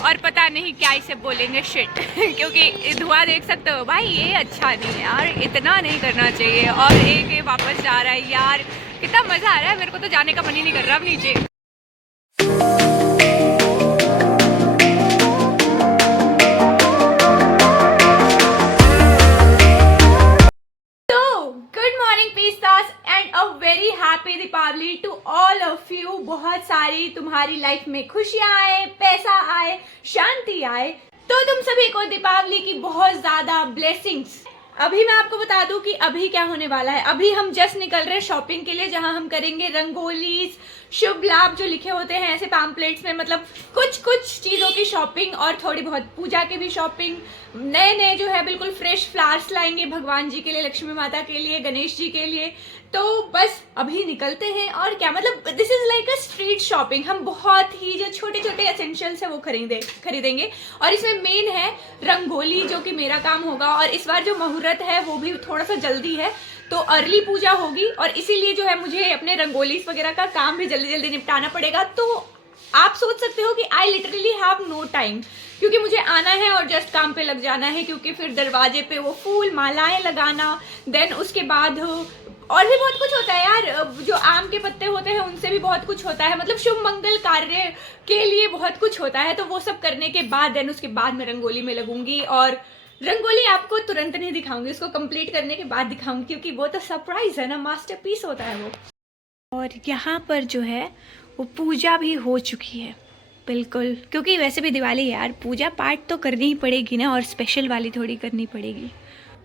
और पता नहीं क्या इसे बोलेंगे, शिट क्योंकि धुआं देख सकते हो भाई, ये अच्छा नहीं है यार, इतना नहीं करना चाहिए। और एक ये वापस जा रहा है यार, कितना मज़ा आ रहा है, मेरे को तो जाने का मन ही नहीं कर रहा अब नीचे। Very happy Deepavali to all of you. बहुत सारी तुम्हारी लाइफ में खुशियां आए, पैसा आए, शांति आए। तो तुम सभी को दीपावली की बहुत ज्यादा ब्लेसिंग्स। अभी मैं आपको बता दूं कि अभी क्या होने वाला है। अभी हम जस्ट निकल रहे हैं शॉपिंग के लिए, जहां हम करेंगे रंगोली, शुभ लाभ जो लिखे होते हैं ऐसे पैम्पलेट्स में, मतलब कुछ कुछ चीज़ों की शॉपिंग और थोड़ी बहुत पूजा की भी शॉपिंग। नए नए जो है बिल्कुल फ्रेश फ्लावर्स लाएंगे भगवान जी के लिए, लक्ष्मी माता के लिए, गणेश जी के लिए। तो बस अभी निकलते हैं। और क्या मतलब, this is like a street shopping. हम बहुत ही जो छोटे छोटे एसेंशियल्स है वो खरीदेंगे। और इसमें मेन है रंगोली, जो कि मेरा काम होगा। और इस बार जो मुहूर्त है वो भी थोड़ा सा जल्दी है, तो अर्ली पूजा होगी, और इसीलिए जो है मुझे अपने रंगोली वगैरह का काम भी जल्दी जल्दी निपटाना पड़ेगा। तो आप सोच सकते हो कि I literally have no time, क्योंकि मुझे आना है और जस्ट काम पे लग जाना है, क्योंकि फिर दरवाजे पे वो फूल मालाएं लगाना, देन उसके बाद और भी बहुत कुछ होता है यार। जो आम के पत्ते होते हैं उनसे भी बहुत कुछ होता है, मतलब शुभ मंगल कार्य के लिए बहुत कुछ होता है। तो वो सब करने के बाद देन उसके बाद मैं रंगोली में लगूंगी। और रंगोली आपको तुरंत नहीं दिखाऊंगी, उसको कंप्लीट करने के बाद दिखाऊंगी, क्योंकि वो तो सरप्राइज है ना, मास्टरपीस होता है वो। और यहाँ पर जो है वो पूजा भी हो चुकी है बिल्कुल, क्योंकि वैसे भी दिवाली है यार, पूजा पाठ तो करनी ही पड़ेगी ना, और स्पेशल वाली थोड़ी करनी पड़ेगी।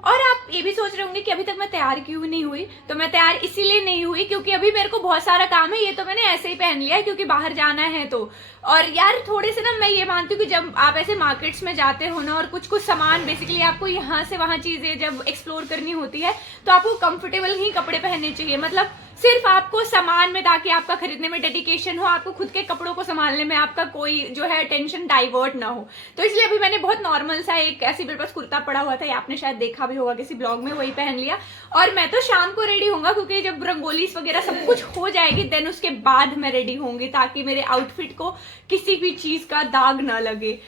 और आप ये भी सोच रहे होंगे कि अभी तक मैं तैयार क्यों नहीं हुई। तो मैं तैयार इसीलिए नहीं हुई क्योंकि अभी मेरे को बहुत सारा काम है। ये तो मैंने ऐसे ही पहन लिया है क्योंकि बाहर जाना है तो। और यार थोड़े से ना, मैं ये मानती हूँ कि जब आप ऐसे मार्केट्स में जाते हो ना, और कुछ कुछ सामान बेसिकली आपको यहाँ से वहाँ चीजें जब एक्सप्लोर करनी होती है, तो आपको कंफर्टेबल ही कपड़े पहनने चाहिए। मतलब सिर्फ आपको सामान में, ताकि आपका खरीदने में डेडिकेशन हो, आपको खुद के कपड़ों को संभालने में आपका कोई जो है टेंशन डाइवर्ट ना हो। तो इसलिए अभी मैंने बहुत नॉर्मल सा एक ऐसी मेरे पास कुर्ता पड़ा हुआ था, ये आपने शायद देखा भी होगा किसी ब्लॉग में, वही पहन लिया। और मैं तो शाम को रेडी होऊंगा, क्योंकि जब रंगोली वगैरह सब कुछ हो जाएगी देन उसके बाद मैं रेडी होंगी, ताकि मेरे आउटफिट को किसी भी चीज का दाग ना लगे।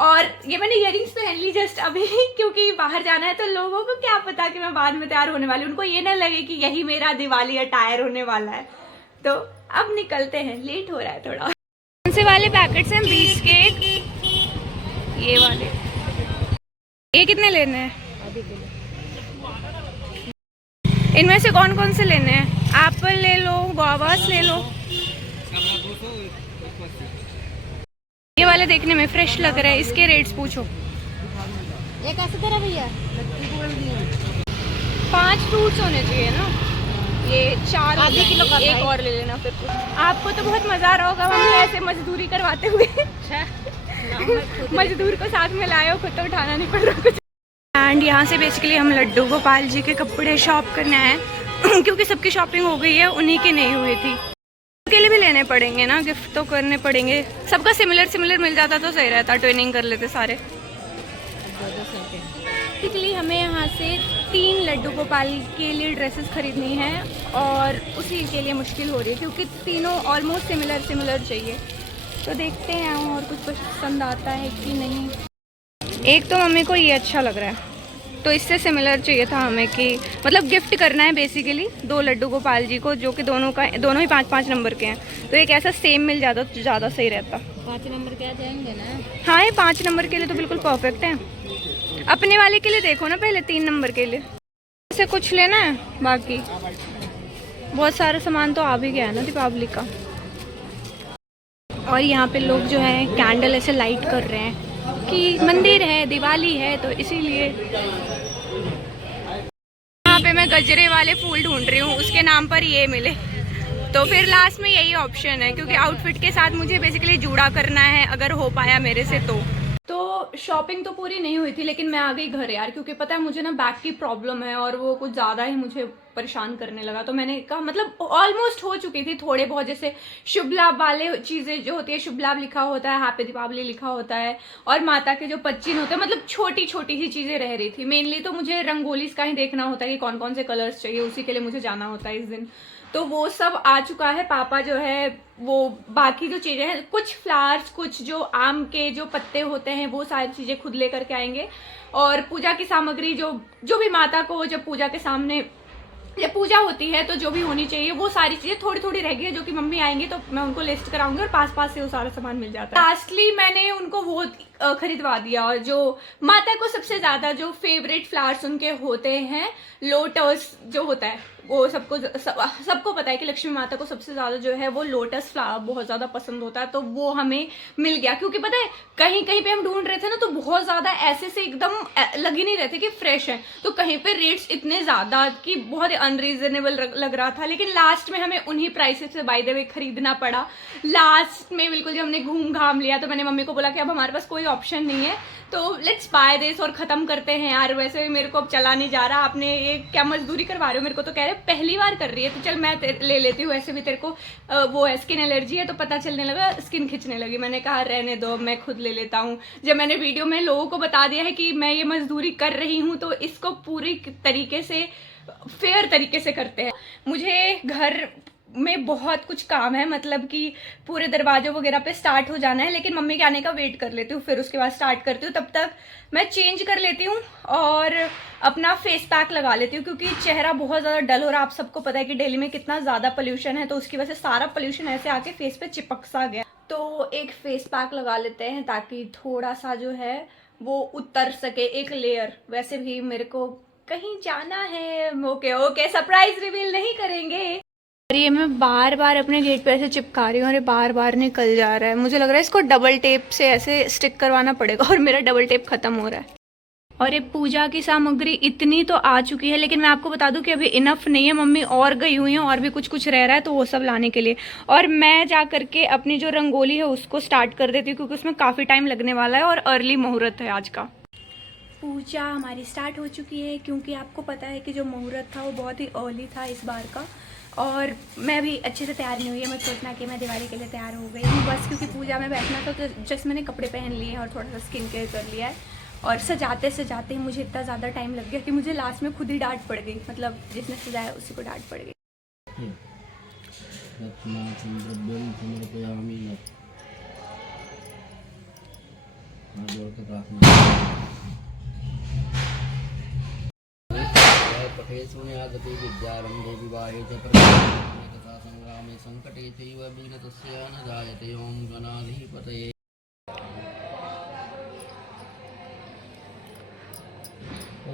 और ये मैंने इयरिंग्स पहन ली जस्ट अभी क्योंकि बाहर जाना है, तो लोगों को क्या पता कि मैं बाद में तैयार होने वाली, उनको ये ना लगे कि यही मेरा दिवाली अटायर होने वाला है। तो अब निकलते हैं, लेट हो रहा है थोड़ा। कौन से वाले पैकेट्स हैं? 20 के ये वाले। ये कितने लेने हैं? इनमें से कौन कौन से लेने हैं? एप्पल ले लो, गुआवास ले लो। ये वाले देखने में फ्रेश लग रहा है, इसके रेट्स पूछो। ये कैसे करा भैया? 5 फ्रूट्स होने चाहिए ना, ये 4 आधे किलो का एक और ले लेना फिर कुछ। आपको तो बहुत मजा आ रहा होगा मम्मी ऐसे मजदूरी करवाते हुए। मजदूर को साथ में लाए हो, खुद तो उठाना नहीं पड़ रहा कुछ। एंड यहाँ से बेसिकली हम लड्डू गोपाल जी के कपड़े शॉप करने आए क्योंकि सबकी शॉपिंग हो गई है, उन्हीं की नहीं हुई थी। के लिए भी लेने पड़ेंगे ना, गिफ्ट तो करने पड़ेंगे। सबका सिमिलर मिल जाता तो सही रहता, ट्विनिंग कर लेते सारे। बेसिकली हमें यहाँ से 3 लड्डू गोपाल के लिए ड्रेसेस खरीदनी है, और उसी के लिए मुश्किल हो रही है क्योंकि तीनों ऑलमोस्ट सिमिलर चाहिए। तो देखते हैं और कुछ पसंद आता है कि नहीं। एक तो मम्मी को ये अच्छा लग रहा है, तो इससे सिमिलर चाहिए था हमें, कि मतलब गिफ्ट करना है बेसिकली 2 लड्डू गोपाल जी को, जो कि दोनों ही 5-5 नंबर के हैं। तो एक ऐसा सेम मिल जाता तो ज़्यादा सही रहता। 5 नंबर के आ जाएंगे ना? हाँ, ये 5 नंबर के लिए तो बिल्कुल परफेक्ट है। अपने वाले के लिए देखो ना पहले, 3 नंबर के लिए ऐसे कुछ लेना है। बाकी बहुत सारा सामान तो आ भी गया है ना दीपावली का। और यहाँ पे लोग जो है कैंडल ऐसे लाइट कर रहे हैं कि मंदिर है, दिवाली है, तो इसीलिए। यहाँ पे मैं गजरे वाले फूल ढूंढ रही हूँ, उसके नाम पर ये मिले, तो फिर लास्ट में यही ऑप्शन है, क्योंकि आउटफिट के साथ मुझे बेसिकली जुड़ा करना है, अगर हो पाया मेरे से तो। शॉपिंग तो पूरी नहीं हुई थी, लेकिन मैं आ गई घर यार, क्योंकि पता है मुझे ना बैक की प्रॉब्लम है और वो कुछ ज़्यादा ही मुझे परेशान करने लगा। तो मैंने कहा, मतलब ऑलमोस्ट हो चुकी थी थोड़े बहुत, जैसे शुभ लाभ वाले चीज़ें जो होती है, शुभ लाभ लिखा होता है, हैप्पी दीपावली लिखा होता है, और माता के जो 25 होते हैं, मतलब छोटी छोटी सी चीज़ें रह रही थी। मेनली तो मुझे रंगोली का ही देखना होता है कि कौन कौन से कलर्स चाहिए, उसी के लिए मुझे जाना होता है इस दिन। तो वो सब आ चुका है। पापा जो है वो बाकी जो चीज़ें हैं, कुछ फ्लावर्स, कुछ जो आम के जो पत्ते होते हैं वो सारी चीज़ें खुद लेकर के आएंगे। और पूजा की सामग्री जो भी माता को जब पूजा के सामने जब पूजा होती है तो जो भी होनी चाहिए वो सारी चीजें थोड़ी थोड़ी रह गई है, जो कि मम्मी आएंगी तो मैं उनको लिस्ट कराऊंगी और पास पास से वो सारा सामान मिल जाता है। लास्टली मैंने उनको वो खरीदवा दिया, और जो माता को सबसे ज्यादा जो फेवरेट फ्लावर्स उनके होते हैं, लोटस जो होता है, वो सबको पता है कि लक्ष्मी माता को सबसे ज्यादा जो है वो लोटस फ्लावर बहुत ज्यादा पसंद होता है। तो वो हमें मिल गया, क्योंकि पता है कहीं कहीं पे हम ढूंढ रहे थे ना तो बहुत ज्यादा ऐसे से एकदम लग ही नहीं रहे थे कि फ्रेश है, तो कहीं पे रेट्स इतने ज्यादा कि बहुत अनरीजनेबल लग रहा था। लेकिन लास्ट में हमें उन्हीं प्राइसेस से बाय द वे खरीदना पड़ा। लास्ट में बिल्कुल जब हमने घूम घाम लिया तो मैंने मम्मी को बोला कि अब हमारे पास कोई ऑप्शन नहीं है, तो लेट्स बाय दिस और खत्म करते हैं यार। वैसे भी मेरे को अब चला नहीं जा रहा, आपने ये क्या मजदूरी करवा रहे हो मेरे को, तो कह रहे पहली बार कर रही है तो चल मैं ले लेती हूँ। ऐसे भी तेरे को वो है स्किन एलर्जी है, तो पता चलने लगा, स्किन खिंचने लगी। मैंने कहा रहने दो, मैं खुद ले लेता हूँ। जब मैंने वीडियो में लोगों को बता दिया है कि मैं ये मजदूरी कर रही हूँ तो इसको पूरी तरीके से फेयर तरीके से करते हैं। मुझे घर में बहुत कुछ काम है, मतलब कि पूरे दरवाजे वगैरह पे स्टार्ट हो जाना है, लेकिन मम्मी के आने का वेट कर लेती हूँ, फिर उसके बाद स्टार्ट करती हूँ। तब तक मैं चेंज कर लेती हूँ और अपना फेस पैक लगा लेती हूँ, क्योंकि चेहरा बहुत ज़्यादा डल हो रहा है। आप सबको पता है कि दिल्ली में कितना ज़्यादा पोल्यूशन है, तो उसकी वजह से सारा पोल्यूशन ऐसे आके फेस पे चिपक सा गया। तो एक फेस पैक लगा लेते हैं ताकि थोड़ा सा जो है वो उतर सके, एक लेयर। वैसे भी मेरे को कहीं जाना है, ओके सरप्राइज रिवील नहीं करेंगे। और ये मैं बार बार अपने गेट पे ऐसे चिपका रही हूँ और ये बार बार निकल जा रहा है। मुझे लग रहा है इसको डबल टेप से ऐसे स्टिक करवाना पड़ेगा, और मेरा डबल टेप खत्म हो रहा है। और ये पूजा की सामग्री इतनी तो आ चुकी है, लेकिन मैं आपको बता दूं कि अभी इनफ नहीं है। मम्मी और गई हुई हैं और भी कुछ कुछ रह रहा है, तो वो सब लाने के लिए। और मैं जा करके अपनी जो रंगोली है उसको स्टार्ट कर देती हूँ, क्योंकि उसमें काफ़ी टाइम लगने वाला है और अर्ली मुहूर्त है आज का। पूजा हमारी स्टार्ट हो चुकी है, क्योंकि आपको पता है कि जो मुहूर्त था वो बहुत ही अर्ली था इस बार का। और मैं भी अच्छे से तैयार नहीं हुई है, मत सोचना कि मैं दिवाली के लिए तैयार हो गई हूँ बस, क्योंकि पूजा में बैठना था तो जस्ट मैंने कपड़े पहन लिए हैं और थोड़ा सा स्किन केयर कर लिया है। और सजाते सजाते मुझे इतना ज़्यादा टाइम लग गया कि मुझे लास्ट में खुद ही डांट पड़ गई, मतलब जिसने सजाया उसी को डांट पड़ गई। पठेस्वन्यागते विद्यारम्भे विवाहे च प्रवेशे तथा संग्रामे संकटे चैव विघ्नतस्य न जायते। ओम गणाधिपतये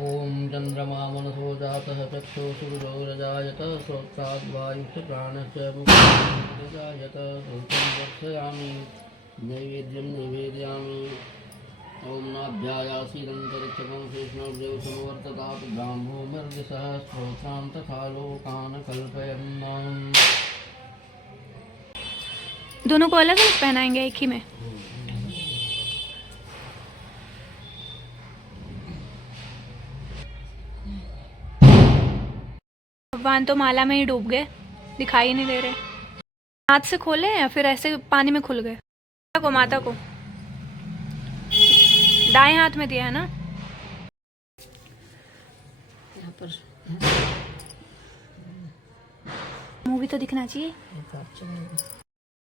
ओम चंद्रमा मनसो जातः चक्षुषुर्यो रजायत श्रोत्राद्वायुश्च प्राणश्च मुखं जायत। धूपं दर्शयामि नैवेद्यं निवेदयामि। ओम नाभ्यायासीदन्तरिक्षकं कृष्णव्यौ समवर्ततात् ब्राह्मोमर्दिशः स्त्रोत्रान् तथा लोकान् कल्पयन्। दोनों को अलग अलग पहनाएंगे एक ही में? भगवान तो माला में ही डूब गए, दिखाई नहीं दे रहे। हाथ से खोले या फिर ऐसे पानी में खुल गए? माता को दाएं हाथ में दिया है ना? यहाँ पर मूवी तो दिखना चाहिए।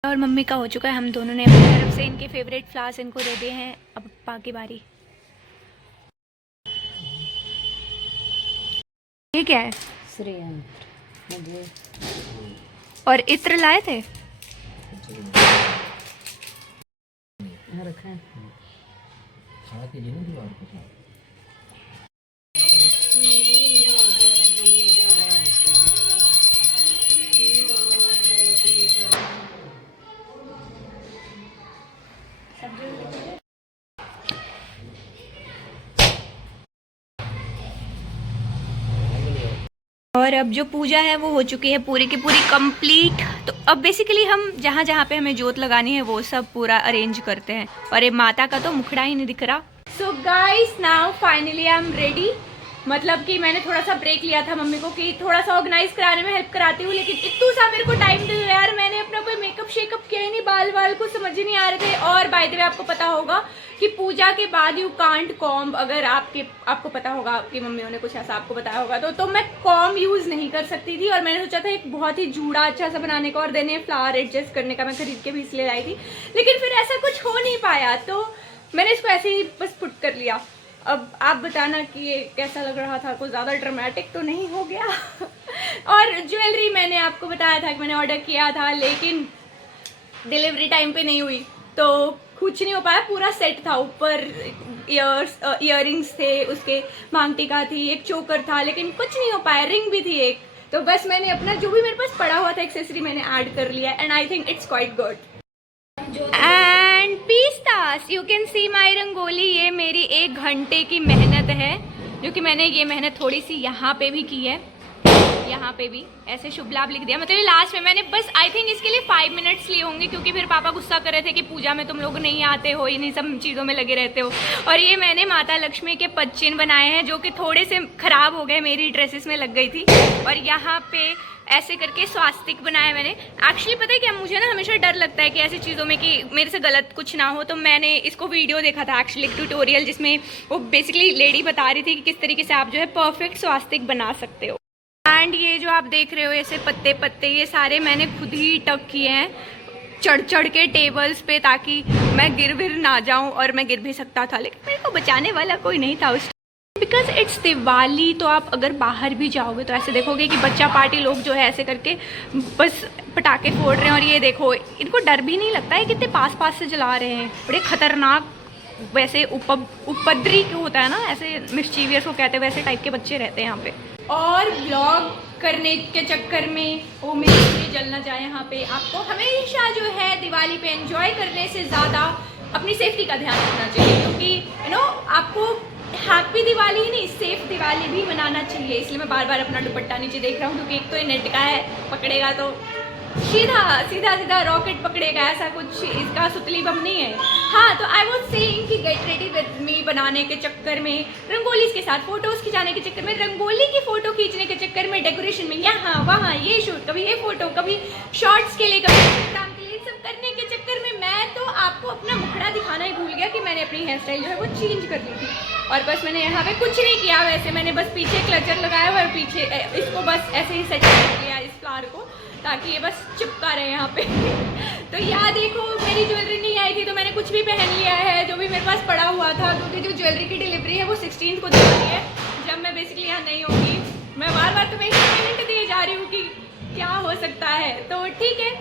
और मम्मी का हो चुका है, हम दोनों ने अपनी तरफ से इनके फेवरेट फ्लावर्स इनको दे दिए हैं। अब पप्पा की बारी। ये क्या है? श्रेयंत्र और इत्र लाए थे? रखा है। और अब जो पूजा है वो हो चुकी है पूरी की पूरी कंप्लीट। तो अब बेसिकली हम जहाँ जहाँ पे हमें जोत लगानी है वो सब पूरा अरेंज करते हैं। और ये माता का तो मुखड़ा ही नहीं दिख रहा। So guys now finally I am ready. मतलब कि मैंने थोड़ा सा ब्रेक लिया था मम्मी को कि थोड़ा सा ऑर्गेनाइज कराने में हेल्प कराती हूँ, लेकिन इतना सा मेरे को टाइम दे दो यार। मैंने अपना कोई मेकअप शेकअप किया ही नहीं, बाल बाल वाल को समझ ही नहीं आ रहे थे। और बाय द वे आपको पता होगा कि पूजा के बाद यू कांट कॉम्ब, अगर आपको पता होगा, आपकी मम्मियों ने कुछ ऐसा आपको बताया होगा तो मैं कॉम्ब यूज़ नहीं कर सकती थी। और मैंने सोचा था एक बहुत ही जूड़ा अच्छा सा बनाने का और देने फ्लावर एडजस्ट करने का, मैं खरीद के भी इसलिए लाई थी, लेकिन फिर ऐसा कुछ हो नहीं पाया तो मैंने इसको ऐसे ही बस पुट कर लिया। अब आप बताना कि ये कैसा लग रहा था, कुछ ज़्यादा ड्रामेटिक तो नहीं हो गया। और ज्वेलरी मैंने आपको बताया था कि मैंने ऑर्डर किया था लेकिन डिलीवरी टाइम पे नहीं हुई तो कुछ नहीं हो पाया। पूरा सेट था, ऊपर इयररिंग्स थे, उसके मांग टीका थी, एक चोकर था, लेकिन कुछ नहीं हो पाया। रिंग भी थी एक, तो बस मैंने अपना जो भी मेरे पास पड़ा हुआ था एक्सेसरी मैंने ऐड कर लिया and I think it's quite good. And पीस्तास, you can see my rangoli. ये मेरी 1 घंटे की मेहनत है, जो कि मैंने ये मेहनत थोड़ी सी यहाँ पे भी की है, यहाँ पे भी ऐसे शुभ लाभ लिख दिया। मतलब लास्ट में मैंने बस आई थिंक इसके लिए 5 मिनट्स लिए होंगे, क्योंकि फिर पापा गुस्सा कर रहे थे कि पूजा में तुम लोग नहीं आते हो, इन्हीं सब चीज़ों में लगे रहते हो। और ये मैंने माता लक्ष्मी के पच्चीन बनाए हैं जो कि थोड़े से ख़राब हो गए, मेरी ड्रेसेस में लग गई थी। और यहाँ पे ऐसे करके स्वास्तिक बनाया मैंने। एक्चुअली पता है क्या, मुझे ना हमेशा डर लगता है कि ऐसी चीज़ों में कि मेरे से गलत कुछ ना हो, तो मैंने इसको वीडियो देखा था एक्चुअली, ट्यूटोरियल, जिसमें वो बेसिकली लेडी बता रही थी कि किस तरीके से आप जो है परफेक्ट स्वास्तिक बना सकते हो। एंड ये जो आप देख रहे हो ऐसे पत्ते पत्ते, ये सारे मैंने खुद ही टक किए हैं चढ़ चढ़ के टेबल्स पे, ताकि मैं गिर विर ना जाऊं। और मैं गिर भी सकता था लेकिन मेरे को बचाने वाला कोई नहीं था उस, बिकॉज इट्स दिवाली। तो आप अगर बाहर भी जाओगे तो ऐसे देखोगे कि बच्चा पार्टी लोग जो है ऐसे करके बस पटाखे फोड़ रहे हैं। और ये देखो, इनको डर भी नहीं लगता है, कितने पास पास से जला रहे हैं, बड़े खतरनाक, वैसे उपद्री होता है ना, ऐसे मिस्चीवियस को कहते हैं, वैसे टाइप के बच्चे रहते हैं यहाँ पे। और ब्लॉग करने के चक्कर में वो मेरे लिए जल ना जाए, यहाँ पे आपको हमेशा जो है दिवाली पे एंजॉय करने से ज़्यादा अपनी सेफ्टी का ध्यान रखना चाहिए, क्योंकि यू नो आपको हैप्पी दिवाली ही नहीं, सेफ दिवाली भी मनाना चाहिए। इसलिए मैं बार बार अपना दुपट्टा नीचे देख रहा हूँ, क्योंकि एक तो ये नेट का है, पकड़ेगा तो सीधा सीधा सीधा रॉकेट पकड़ेगा, ऐसा कुछ इसका सुतली बम नहीं है। हाँ, तो आई वॉज सेइंग कि गेट रेडी विद मी बनाने के चक्कर में, रंगोली के साथ फोटोज़ खिंचाने के चक्कर में, रंगोली की फ़ोटो खींचने के चक्कर में, डेकोरेशन में यहाँ वहाँ ये शूट, कभी ये फ़ोटो, कभी शॉर्ट्स के लिए, कभी इंस्टाग्राम के लिए, सब करने के चक्कर में मैं तो आपको अपना मुखड़ा दिखाना ही भूल गया कि मैंने अपनी हेयर स्टाइल जो है वो चेंज कर ली थी। और बस मैंने यहाँ पे कुछ नहीं किया, वैसे मैंने बस पीछे क्लचर लगाया हुआ और पीछे इसको बस ऐसे ही सेट कर लिया इस फ्लावर को, ताकि ये बस चिपका रहे यहाँ पे। तो यहाँ देखो, मेरी ज्वेलरी नहीं आई थी तो मैंने कुछ भी पहन लिया है जो भी मेरे पास पड़ा हुआ था, क्योंकि जो ज्वेलरी की डिलीवरी है वो 16 को दी रही है, जब मैं बेसिकली यहाँ नहीं होंगी। मैं बार बार तुम्हें हिंट दिए जा रही हूँ कि क्या हो सकता है, तो ठीक है।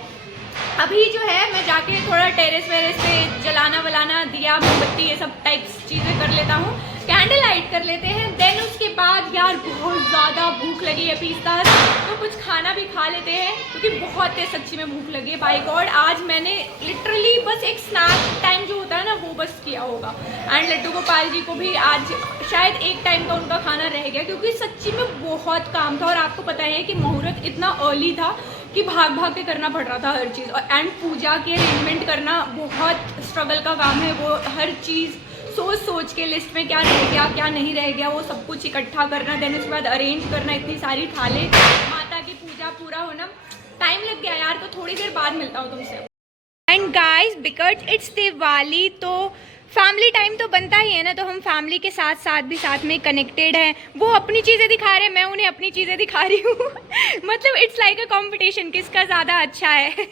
अभी जो है मैं जाके थोड़ा टेरेस वेरेस पे जलाना वलाना, दिया मोमबत्ती, ये सब टाइप्स चीज़ें कर लेता हूँ, कैंडल लाइट कर लेते हैं। देन उसके बाद यार बहुत ज़्यादा भूख लगी है पीस्ता, तो कुछ खाना भी खा लेते हैं, क्योंकि बहुत तेज सच्ची में भूख लगी है। बाय गॉड, आज मैंने लिटरली बस एक स्नैक टाइम जो होता है ना वो बस किया होगा। एंड लड्डू गोपाल जी को भी आज शायद एक टाइम का उनका खाना रह गया, क्योंकि सच्ची में बहुत काम था। और आपको पता है कि मुहूर्त इतना अर्ली था कि भाग भाग के करना पड़ रहा था हर चीज़। और एंड पूजा के अरेंजमेंट करना बहुत स्ट्रगल का काम है, वो हर चीज़ सोच सोच के लिस्ट में क्या रह गया क्या नहीं रह गया वो सब कुछ इकट्ठा करना, देन उसके बाद अरेंज करना, इतनी सारी थाले, माता की पूजा पूरा होना, टाइम लग गया यार। तो थोड़ी देर बाद मिलता हूँ तुमसे। And guys, because it's Diwali तो फैमिली टाइम तो बनता ही है ना, तो हम फैमिली के साथ साथ भी साथ में कनेक्टेड हैं। वो अपनी चीज़ें दिखा रहे हैं, मैं उन्हें अपनी चीज़ें दिखा रही हूँ। मतलब इट्स लाइक अ कॉम्पिटिशन, किसका ज़्यादा अच्छा है।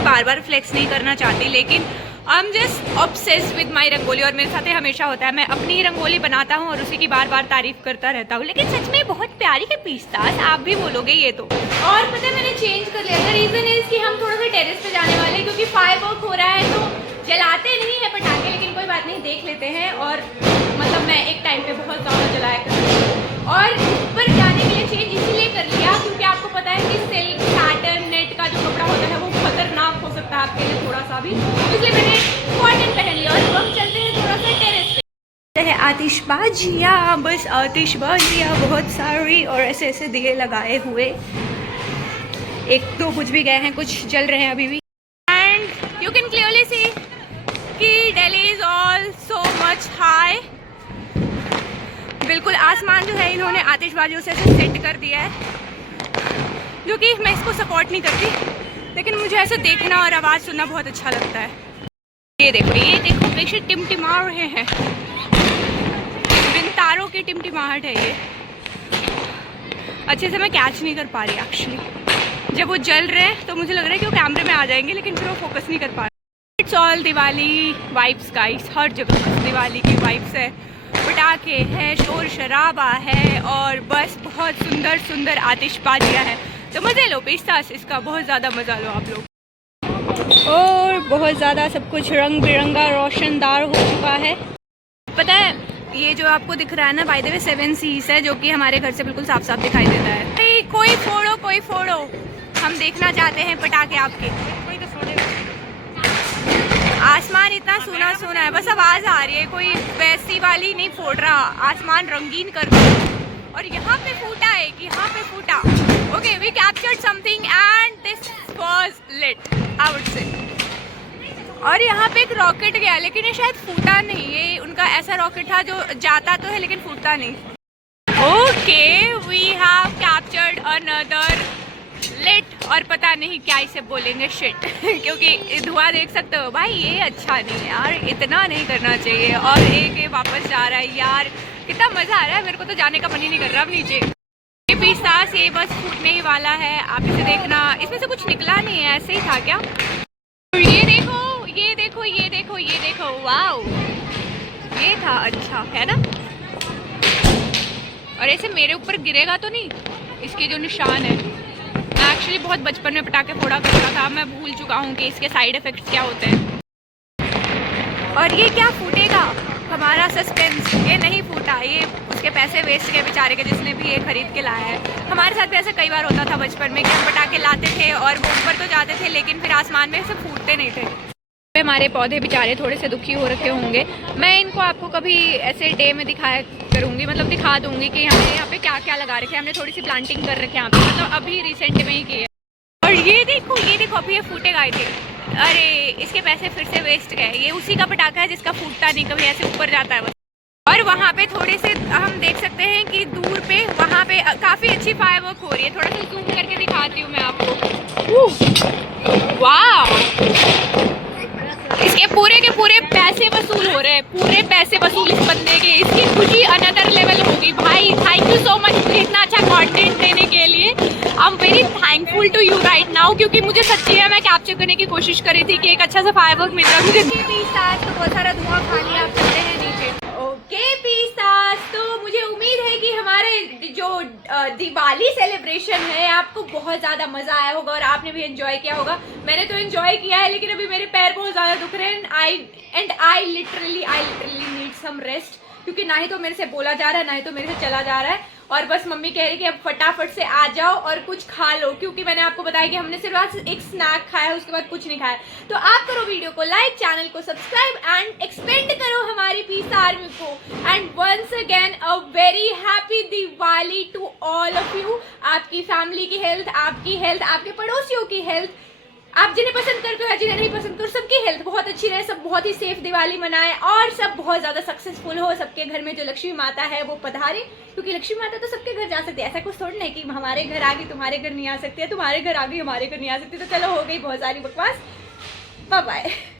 बार बार फ्लेक्स नहीं करना चाहती, लेकिन I am just obsessed with my rangoli. और मेरे साथ हमेशा होता है, मैं अपनी ही रंगोली बनाता हूँ और उसी की बार बार तारीफ करता रहता हूँ, लेकिन सच में बहुत प्यारी है पीस्तास, आप भी बोलोगे ये तो। और पता है मैंने चेंज कर लिया था, रीज़न इज़ कि हम थोड़ा सा टेरेस पे जाने वाले, क्योंकि फायरवर्क हो रहा है तो जलाते नहीं है पटाखे, लेकिन कोई बात नहीं, देख लेते हैं। और मतलब मैं एक टाइम पे बहुत ज़्यादा जलाया करती हूँ। और ऊपर जाने के लिए चेंज इसीलिए कर लिया क्योंकि आपको पता है कि सिल्क पैटर्न नेट का जो कपड़ा होता है वो खतरनाक हो सकता है आपके लिए थोड़ा सा भी, इसलिए मैंने कॉटन पहन लिया। और हम चलते हैं थोड़ा सा टेरेस पे, है आतिशबाजियाँ, बस आतिशबाजियाँ बहुत सारी, और ऐसे ऐसे दिए लगाए हुए, एक दो बुझ भी गए हैं, कुछ जल रहे हैं अभी भी। And you can clearly see कि Delhi is all so much high. बिल्कुल आसमान जो है इन्होंने आतिशबाजियों से सेट कर दिया है, जो कि मैं इसको सपोर्ट नहीं करती, लेकिन मुझे ऐसे देखना और आवाज़ सुनना बहुत अच्छा लगता है। ये देखो वृक्ष टिमटिमा रहे हैं, बिन तारों की टिमटिमाहट है ये। अच्छे से मैं कैच नहीं कर पा रही एक्चुअली। जब वो जल रहे हैं तो मुझे लग रहा है कि वो कैमरे में आ जाएंगे, लेकिन फिर वो फोकस नहीं कर पा रहे। It's all Diwali vibes guys, हर जगह बस दिवाली की वाइब्स है, पटाखे हैं, शोर शराबा है और बस बहुत सुंदर सुंदर आतिशबाजियाँ हैं। तो मज़े लो पिस्तास, इसका बहुत ज़्यादा मज़ा लो आप लोग। और बहुत ज़्यादा सब कुछ रंग बिरंगा रोशनदार हो चुका है। पता है ये जो आपको दिख रहा है ना, बाय द वे 7 सीज है, जो कि हमारे घर से बिल्कुल साफ साफ दिखाई देता है। कोई फोड़ो, हम देखना चाहते हैं पटाखे आपके। आसमान इतना सोना है, बस आवाज़ आ रही है, कोई वैसी वाली नहीं फोड़ रहा, आसमान रंगीन कर दो। और यहाँ पे फूटा है कि यहाँ पे फूटा। Okay, we captured something and this was lit I would say. और यहाँ पे एक रॉकेट गया, लेकिन ये शायद फूटा नहीं, ये उनका ऐसा रॉकेट था जो जाता तो है लेकिन फूटता नहीं। Okay, we have captured another lit, और पता नहीं क्या इसे बोलेंगे, शिट क्योंकि धुआं देख सकते हो भाई, ये अच्छा नहीं है यार, इतना नहीं करना चाहिए। और एक ये वापस जा रहा है यार, कितना मज़ा आ रहा है, मेरे को तो जाने का मन ही नहीं कर रहा अब नीचे। ये पिस्तास ये बस फूटने ही वाला है, आप इसे देखना, इसमें से कुछ निकला नहीं है, ऐसे ही था क्या। ये देखो वाओ, ये था, अच्छा है ना। और ऐसे मेरे ऊपर गिरेगा तो नहीं, इसके जो निशान है। मैं एक्चुअली बहुत बचपन में पटाखे फोड़ा करता था, मैं भूल चुका हूँ कि इसके साइड इफेक्ट्स क्या होते हैं। और ये क्या फूटेगा, हमारा सस्पेंस, ये नहीं फूटा, ये उसके पैसे वेस्ट गए बेचारे के, जिसने भी ये खरीद के लाया है। हमारे साथ भी ऐसा कई बार होता था बचपन में कि हम पटाखे लाते थे और वो ऊपर तो जाते थे, लेकिन फिर आसमान में सब फूटते नहीं थे। हमारे पौधे बेचारे थोड़े से दुखी हो रखे होंगे, मैं इनको आपको कभी ऐसे डे में दिखाया करूँगी, मतलब दिखा दूँगी कि हमने यहाँ पे क्या क्या लगा रखे हैं। हमने थोड़ी सी प्लांटिंग कर रखे हैं यहाँ पे, मतलब अभी रिसेंट में ही की है। और ये देखो अभी ये फूटेगा आई थिंक। अरे इसके पैसे फिर से वेस्ट गए, ये उसी का पटाखा है जिसका फूटता नहीं, कभी ऐसे ऊपर जाता है बस। और वहाँ पे थोड़े से हम देख सकते हैं कि दूर पे वहाँ पे काफ़ी अच्छी फायरवर्क हो रही है। थोड़ा सा जूम करके दिखाती हूँ मैं आपको। वाह, इसके पूरे के पूरे पैसे वसूल हो रहे हैं, पूरे पैसे वसूल इस बंदे के। इसकी खुशी अनदर लेवल होगी भाई। थैंक यू सो मच मुझे इतना अच्छा कंटेंट देने के लिए। I am very thankful to you right now, क्योंकि मुझे सच्ची है मैं कैप्चर करने की कोशिश करी थी कि एक अच्छा सा फायरवर्क मिल रहा है मुझे। पिस्तास तो बहुत सारा धुआं खा लिया, आप चलते हैं नीचे। ओके पिस्तास, तो मुझे उम्मीद है कि हमारे जो दिवाली सेलिब्रेशन है आपको बहुत ज़्यादा मज़ा आया होगा और आपने भी एंजॉय किया होगा। मैंने तो एंजॉय किया है, लेकिन अभी मेरे पैर बहुत ज़्यादा दुख रहे हैं। I literally need some rest, क्योंकि ना ही तो मेरे से बोला जा रहा है, ना ही तो मेरे से चला जा रहा है। और बस मम्मी कह रही कि अब फटाफट से आ जाओ और कुछ खा लो, क्योंकि मैंने आपको बताया कि हमने सिर्फ आज एक स्नैक खाया है, उसके बाद कुछ नहीं खाया। तो आप करो वीडियो को लाइक, चैनल को सब्सक्राइब एंड एक्सपेंड करो हमारी पीसा आर्मी को। And once again a very happy Diwali to all of you. आपकी फैमिली की हेल्थ, आपकी हेल्थ, आपके पड़ोसियों की हेल्थ, आप जिन्हें पसंद करते हो जिन्हें नहीं पसंद करो, सबकी हेल्थ बहुत अच्छी रहे, सब बहुत ही सेफ दिवाली मनाएं और सब बहुत ज़्यादा सक्सेसफुल हो। सबके घर में जो लक्ष्मी माता है वो पधारे, क्योंकि लक्ष्मी माता तो सबके घर जा सकती है। ऐसा कुछ थोड़ा नहीं कि हमारे घर आ गई तुम्हारे घर नहीं आ सकती है, तुम्हारे घर आ गई हमारे घर नहीं आ सकती। तो चलो हो गई बहुत सारी बकवास, बाय बाय।